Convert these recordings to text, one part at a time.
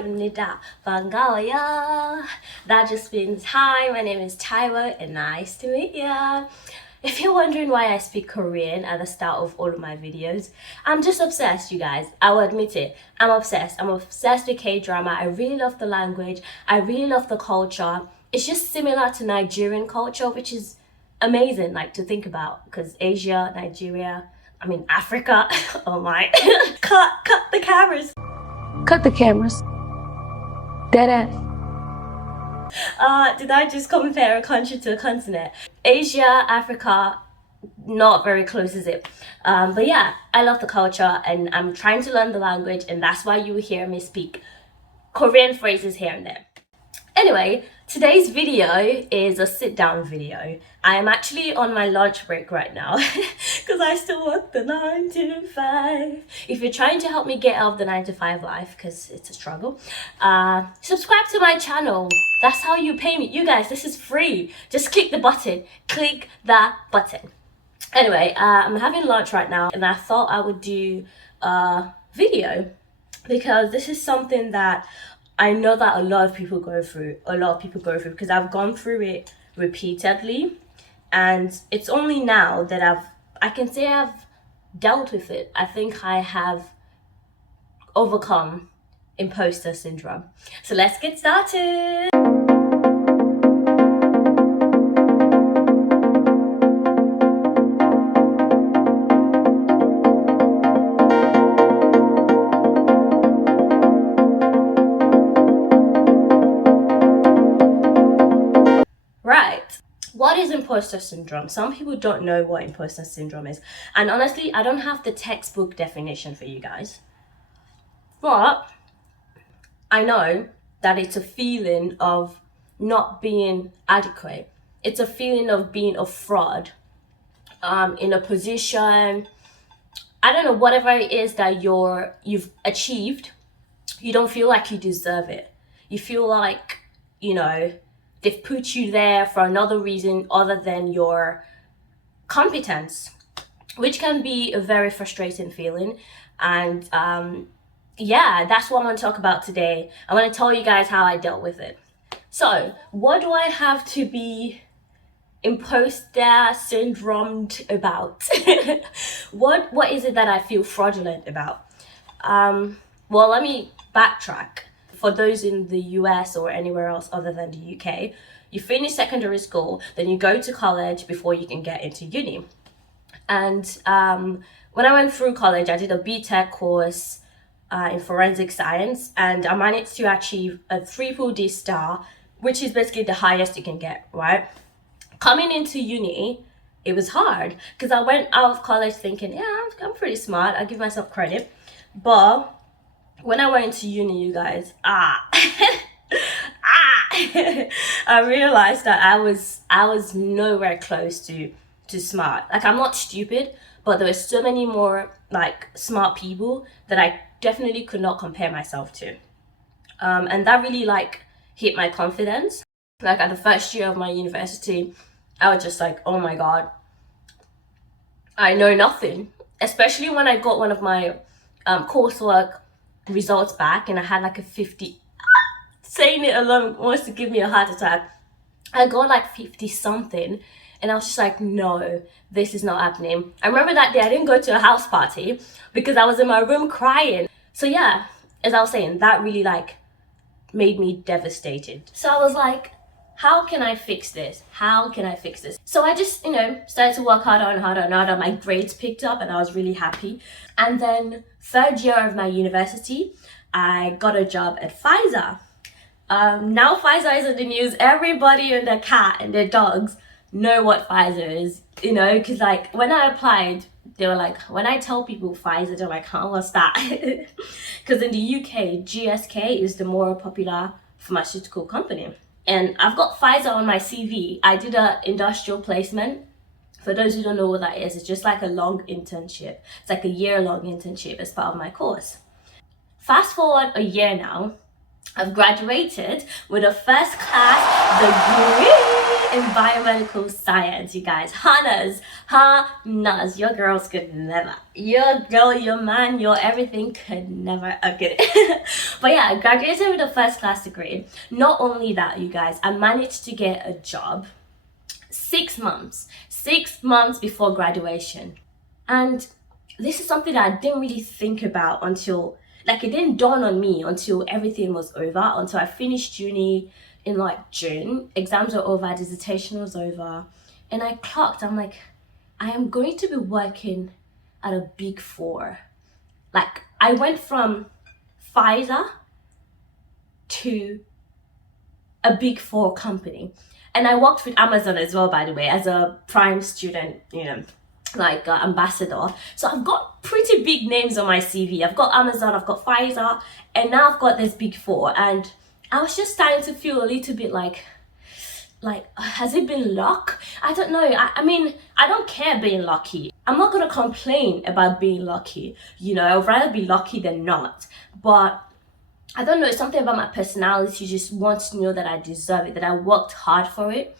Imnida Bangaoya. That just means hi, my name is Taiwo and nice to meet ya. If you're wondering why I speak Korean at the start of all of my videos, I'm just obsessed, you guys. I will admit it. I'm obsessed. I'm obsessed with K-drama. I really love the language. I really love the culture. It's just similar to Nigerian culture, which is amazing, like, to think about, because Asia, Nigeria, I mean Africa. Oh my. cut the cameras. Cut the cameras. Dead ass. Did I just compare a country to a continent? Asia, Africa, not very close, is it? But yeah, I love the culture and I'm trying to learn the language, and that's why you hear me speak Korean phrases here and there. Anyway, today's video is a sit-down video. I am actually on my lunch break right now because I still work the 9 to 5. If you're trying to help me get out of the 9 to 5 life, because it's a struggle, subscribe to my channel. That's how you pay me. You guys, this is free. Just click the button. Click that button. Anyway, I'm having lunch right now and I thought I would do a video because this is something that I know that a lot of people go through, because I've gone through it repeatedly, and it's only now that I can say I've dealt with it. I think I have overcome imposter syndrome. So let's get started. What is imposter syndrome? Some people don't know what imposter syndrome is. And honestly, I don't have the textbook definition for you guys. But I know that it's a feeling of not being adequate. It's a feeling of being a fraud in a position. I don't know, whatever it is that you've achieved, you don't feel like you deserve it. You feel like, you know, they've put you there for another reason other than your competence, which can be a very frustrating feeling. And yeah, that's what I'm going to talk about today. I'm going to tell you guys how I dealt with it. So, what do I have to be imposter syndromed about? What is it that I feel fraudulent about? Well, let me backtrack. For those in the US or anywhere else other than the UK, you finish secondary school, then you go to college before you can get into uni. And when I went through college, I did a BTech course in forensic science, and I managed to achieve a 3D star, which is basically the highest you can get, right? Coming into uni, it was hard because I went out of college thinking, yeah, I'm pretty smart. I give myself credit. But when I went to uni, you guys, I realized that I was nowhere close to smart. Like, I'm not stupid, but there were so many more like smart people that I definitely could not compare myself to. And that really like hit my confidence. Like, at the first year of my university, I was just like, oh my God, I know nothing. Especially when I got one of my coursework results back and I had like a 50. Saying it alone wants to give me a heart attack. I got like 50 something and I was just like, no, this is not happening. I remember that day I didn't go to a house party because I was in my room crying. So yeah, as I was saying, that really like made me devastated. So I was like, how can I fix this? How can I fix this? So I just, started to work harder and harder and harder. My grades picked up and I was really happy. And then third year of my university, I got a job at Pfizer. Now Pfizer is in the news. Everybody and their cat and their dogs know what Pfizer is, because like when I applied, they were like, when I tell people Pfizer, they're like, huh, what's that? Because in the UK, GSK is the more popular pharmaceutical company. And I've got Pfizer on my CV. I did an industrial placement. For those who don't know what that is, it's just like a long internship. It's like a year-long internship as part of my course. Fast forward a year now, I've graduated with a first class degree in biomedical science, you guys. Hanas. Your girls could never. Your girl, your man, your everything could never. Okay. But yeah, I graduated with a first class degree. Not only that, you guys, I managed to get a job 6 months before graduation. And this is something that I didn't really think about until, like, it didn't dawn on me until everything was over, until I finished uni in like June. Exams were over, dissertation was over, and I clocked, I'm like, I am going to be working at a big four. Like, I went from Pfizer to a big four company. And I worked with Amazon as well, by the way, as a prime student, like ambassador. So I've got pretty big names on my CV. I've got Amazon, I've got Pfizer, and now I've got this big four. And I was just starting to feel a little bit like, has it been luck? I don't know. I mean, I don't care being lucky. I'm not gonna complain about being lucky. I'd rather be lucky than not. But I don't know, it's something about my personality just wants to know that I deserve it, that I worked hard for it.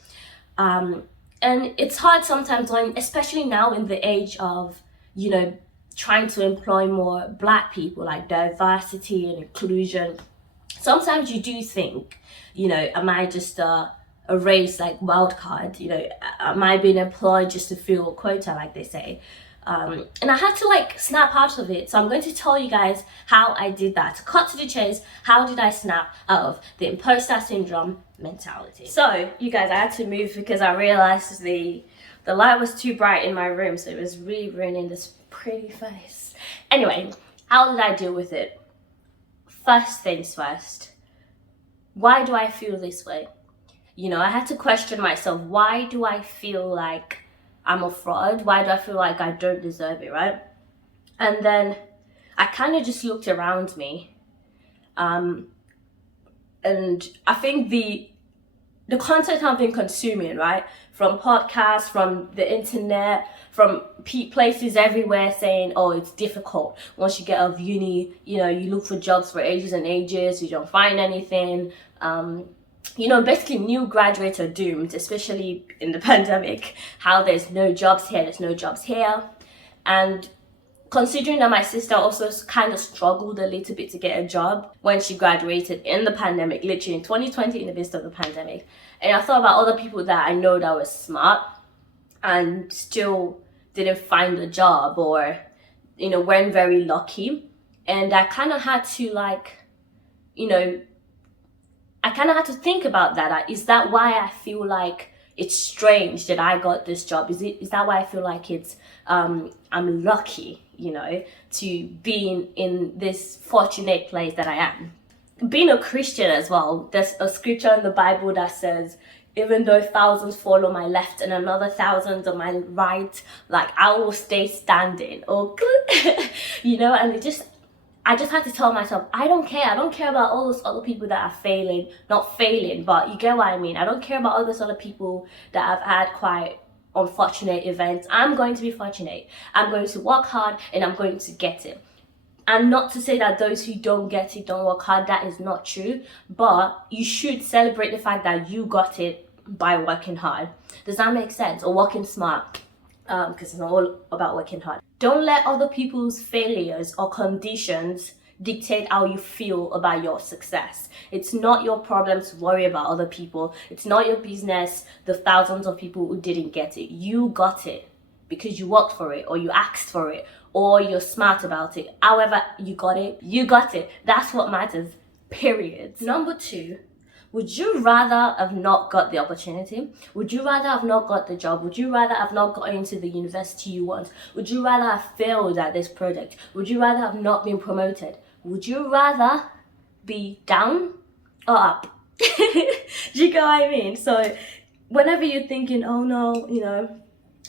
And it's hard sometimes when, especially now in the age of, trying to employ more Black people, like diversity and inclusion. Sometimes you do think, am I just a race like wild card? Am I being employed just to fill a quota, like they say? And I had to snap out of it. So I'm going to tell you guys how I did that. To cut to the chase, how did I snap out of the imposter syndrome mentality? So you guys, I had to move because I realized the light was too bright in my room, so it was really ruining this pretty face. Anyway, how did I deal with it? First things first, why do I feel this way? I had to question myself. Why do I feel like I'm a fraud? Why do I feel like I don't deserve it, right? And then I kind of just looked around me. And I think the content I've been consuming, right? From podcasts, from the internet, from places everywhere saying, oh, it's difficult. Once you get out of uni, you look for jobs for ages and ages, you don't find anything. Basically new graduates are doomed, especially in the pandemic, how there's no jobs here. And considering that my sister also kind of struggled a little bit to get a job when she graduated in the pandemic, literally in 2020, in the midst of the pandemic. And I thought about other people that I know that were smart and still didn't find a job or, weren't very lucky. And I kind of had to I kind of had to think about that. Is that why I feel like it's strange that I got this job? Is that why I feel like it's I'm lucky, to be in this fortunate place that I am? Being a Christian as well, there's a scripture in the Bible that says, even though thousands fall on my left and another thousands on my right, I will stay standing. And I just had to tell myself, I don't care. I don't care about all those other people that are not failing, but you get what I mean. I don't care about all those other people that have had quite unfortunate events. I'm going to be fortunate. I'm going to work hard and I'm going to get it. And not to say that those who don't get it don't work hard. That is not true. But you should celebrate the fact that you got it by working hard. Does that make sense? Or working smart? Because it's not all about working hard. Don't let other people's failures or conditions dictate how you feel about your success. It's not your problem to worry about other people. It's not your business, the thousands of people who didn't get it. You got it because you worked for it, or you asked for it, or you're smart about it. However you got it, you got it. That's what matters, period. Number 2, would you rather have not got the opportunity? Would you rather have not got the job? Would you rather have not got into the university you want? Would you rather have failed at this project? Would you rather have not been promoted? Would you rather be down or up? Do you get what I mean? So whenever you're thinking, oh no,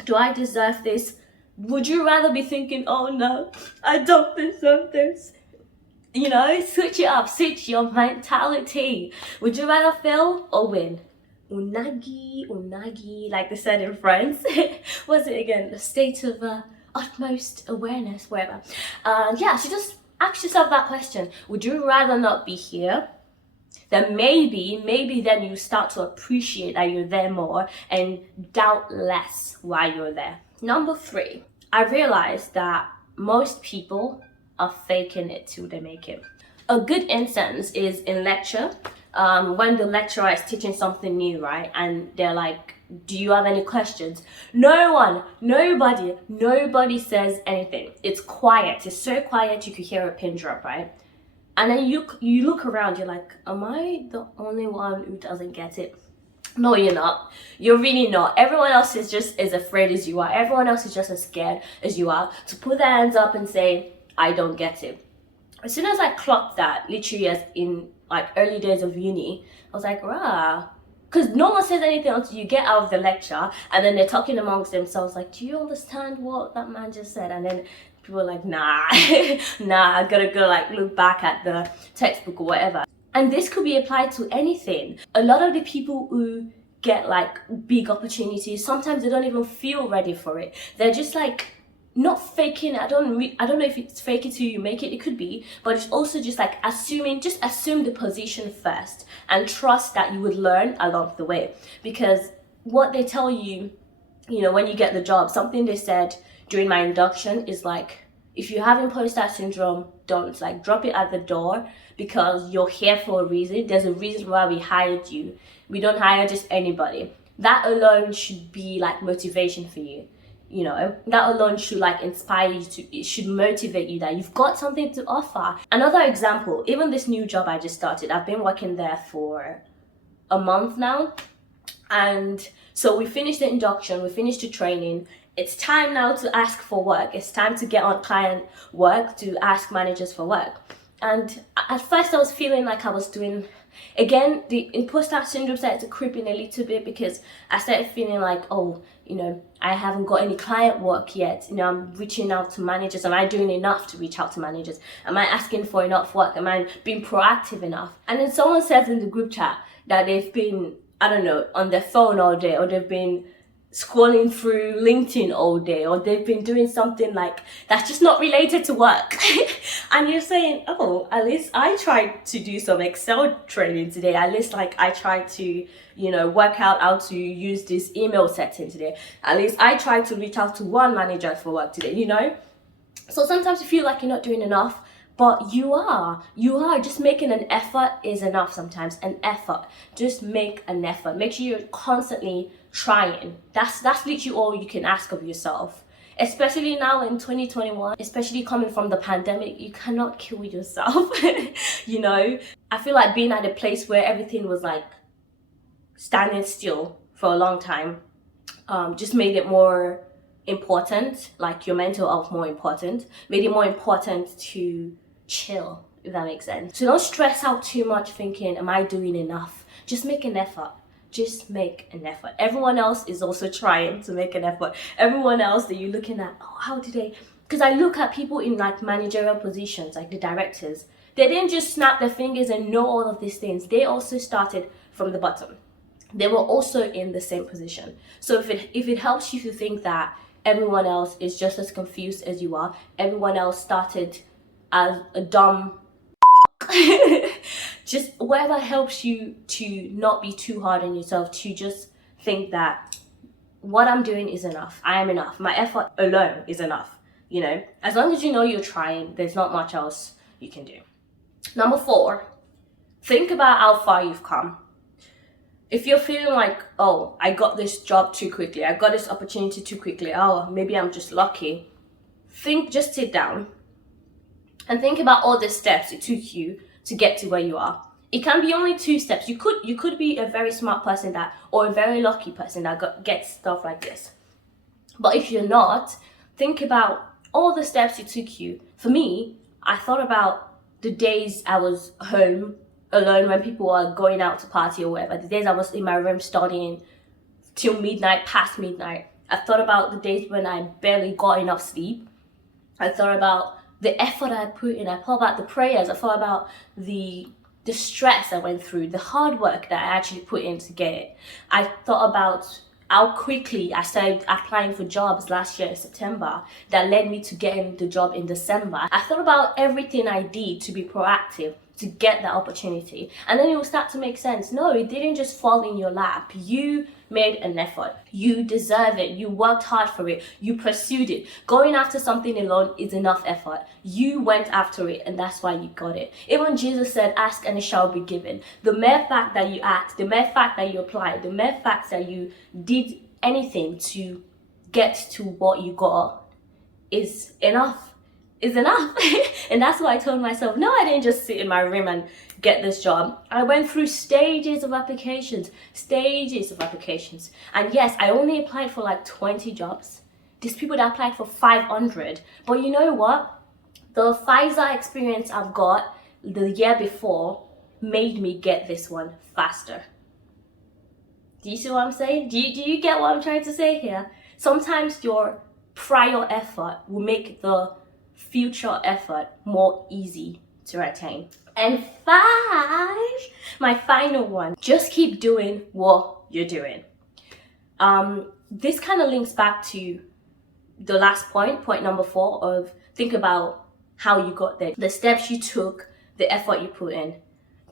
do I deserve this? Would you rather be thinking, oh no, I don't deserve this? Switch it up, switch your mentality. Would you rather fail or win? Unagi, like they said in France. What's it again? A state of utmost awareness, whatever. So just ask yourself that question. Would you rather not be here then maybe then you start to appreciate that you're there more and doubt less why you're there. Number 3, I realized that most people are faking it till they make it. A good instance is in lecture, when the lecturer is teaching something new, right? And they're like, do you have any questions? Nobody says anything. It's quiet. It's so quiet you could hear a pin drop, right? And then you look around, you're like, am I the only one who doesn't get it? No, you're not. You're really not. Everyone else is just as afraid as you are. Everyone else is just as scared as you are to put their hands up and say, I don't get it. As soon as I clocked that, literally as in like early days of uni, I was like, rah. Because no one says anything until you get out of the lecture, and then they're talking amongst themselves like, do you understand what that man just said? And then people are like, nah, I gotta go like look back at the textbook or whatever. And this could be applied to anything. A lot of the people who get like big opportunities, sometimes they don't even feel ready for it. They're just like not faking it. I don't know if it's fake it till you make it. It could be, but it's also just like assume the position first and trust that you would learn along the way. Because what they tell you, when you get the job, something they said during my induction is like, if you have imposter syndrome, don't drop it at the door, because you're here for a reason. There's a reason why we hired you. We don't hire just anybody. That alone should be like motivation for you. That alone should inspire you it should motivate you that you've got something to offer. Another example, even this new job I just started, I've been working there for a month now. And so we finished the induction, we finished the training. It's time now to ask for work. It's time to get on client work, to ask managers for work. And at first I was feeling like I was doing, again, the imposter syndrome started to creep in a little bit, because I started feeling like, I haven't got any client work yet. I'm reaching out to managers. Am I doing enough to reach out to managers? Am I asking for enough work? Am I being proactive enough? And then someone says in the group chat that they've been, on their phone all day, or they've been scrolling through LinkedIn all day, or they've been doing something that's just not related to work. And you're saying, at least I tried to do some Excel training today. At least I tried to, work out how to use this email setting today. At least I tried to reach out to one manager for work today, So sometimes you feel like you're not doing enough, but you are. Just making an effort is enough sometimes. An effort. Just make an effort. Make sure you're constantly trying. That's literally all you can ask of yourself. Especially now in 2021, especially coming from the pandemic, you cannot kill yourself. I feel like being at a place where everything was standing still for a long time, just made it more important, your mental health more important, made it more important to chill, if that makes sense. So don't stress out too much thinking, am I doing enough? Just make an effort. Just make an effort. Everyone else is also trying to make an effort. Everyone else that you're looking at, how do they? Because I look at people in managerial positions, like the directors. They didn't just snap their fingers and know all of these things. They also started from the bottom. They were also in the same position. So if it helps you to think that everyone else is just as confused as you are, everyone else started as a dumb just whatever helps you to not be too hard on yourself, to just think that what I'm doing is enough. I am enough. My effort alone is enough. As long as you know you're trying, there's not much else you can do. Number 4, think about how far you've come. If you're feeling like, I got this job too quickly, I got this opportunity too quickly, maybe I'm just lucky, just sit down and think about all the steps it took you to get to where you are. It can be only 2 steps. You could be a very smart person or a very lucky person that gets stuff like this. But if you're not, think about all the steps it took you. For me, I thought about the days I was home alone when people were going out to party or whatever. The days I was in my room studying till midnight, past midnight. I thought about the days when I barely got enough sleep. I thought about the effort I put in. I thought about the prayers. I thought about the stress I went through, the hard work that I actually put in to get it. I thought about how quickly I started applying for jobs last year in September that led me to getting the job in December. I thought about everything I did to be proactive. to get that opportunity. And then it will start to make sense. No, it didn't just fall in your lap. You made an effort. You deserve it. You worked hard for it. You pursued it. Going after something alone is enough effort. You went after it, and that's why you got it. Even Jesus said, ask and it shall be given. The mere fact that you asked, the mere fact that you applied, the mere fact that you did anything to get to what you got is enough. And that's why I told myself, no, I didn't just sit in my room and get this job. I went through stages of applications. And yes, I only applied for like 20 jobs. There's people that applied for 500. But you know what? The Pfizer experience I've got the year before made me get this one faster. Do you see what I'm saying? Do you get what I'm trying to say here? Sometimes your prior effort will make the future effort more easy to attain. And 5, my final one, just keep doing what you're doing. This kind of links back to the last point number 4 of think about how you got there, the steps you took, the effort you put in.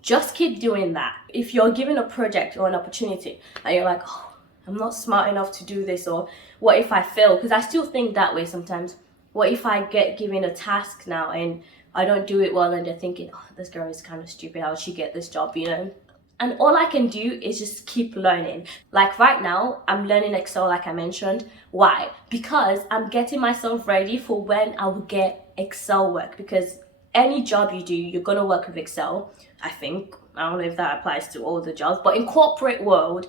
Just keep doing that. If you're given a project or an opportunity and you're like, oh, I'm not smart enough to do this, or what if I fail? Because I still think that way sometimes. What if I get given a task now and I don't do it well, and they're thinking, oh, this girl is kind of stupid, how would she get this job, you know? And all I can do is just keep learning. Like right now, I'm learning Excel like I mentioned. Why? Because I'm getting myself ready for when I will get Excel work. Because any job you do, you're going to work with Excel, I think. I don't know if that applies to all the jobs, but in the corporate world,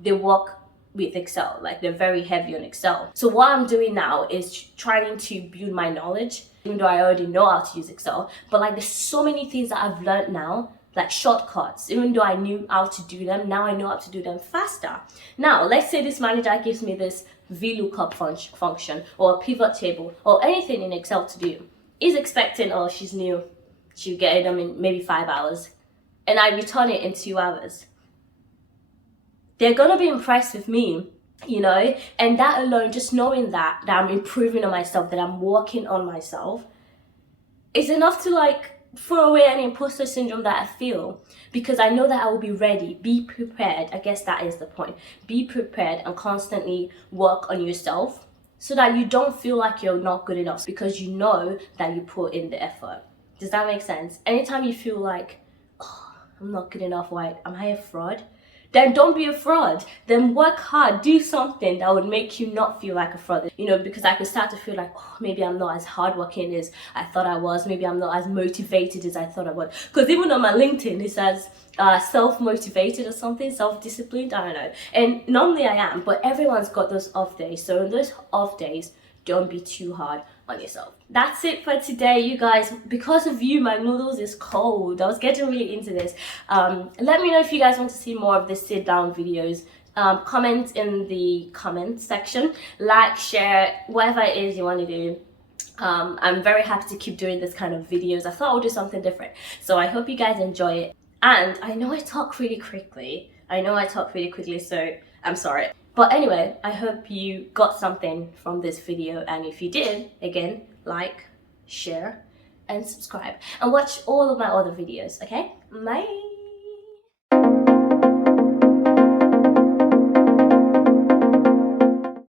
they work with Excel, like they're very heavy on Excel. So what I'm doing now is trying to build my knowledge, even though I already know how to use Excel, but like there's so many things that I've learned now, like shortcuts. Even though I knew how to do them, now I know how to do them faster. Now, let's say this manager gives me this VLOOKUP function or a pivot table or anything in Excel to do. He's expecting, oh, she's new, she'll get it done in maybe 5 hours, and I return it in 2 hours. They're gonna be impressed with me, you know, and that alone, just knowing that I'm improving on myself, that I'm working on myself, is enough to like throw away any imposter syndrome that I feel, because I know that I will be ready. Be prepared. I guess that is the point. Be prepared and constantly work on yourself so that you don't feel like you're not good enough, because you know that you put in the effort. Does that make sense? Anytime you feel like, oh, I'm not good enough, why am I a fraud? Then don't be a fraud. Then work hard. Do something that would make you not feel like a fraud. You know, because I could start to feel like, oh, maybe I'm not as hardworking as I thought I was. Maybe I'm not as motivated as I thought I was. Because even on my LinkedIn, it says self-motivated or something, self-disciplined. I don't know. And normally I am, but everyone's got those off days. So on those off days, don't be too hard on yourself. That's it for today, you guys. Because of you, my noodles is cold. I was getting really into this. Let me know if you guys want to see more of the sit down videos. Comment in the comment section. Like, share, whatever it is you want to do. I'm very happy to keep doing this kind of videos. I thought I would do something different. So I hope you guys enjoy it. And I know I talk really quickly. So I'm sorry. But anyway, I hope you got something from this video, and if you did, again, like, share, and subscribe, and watch all of my other videos, okay? Bye!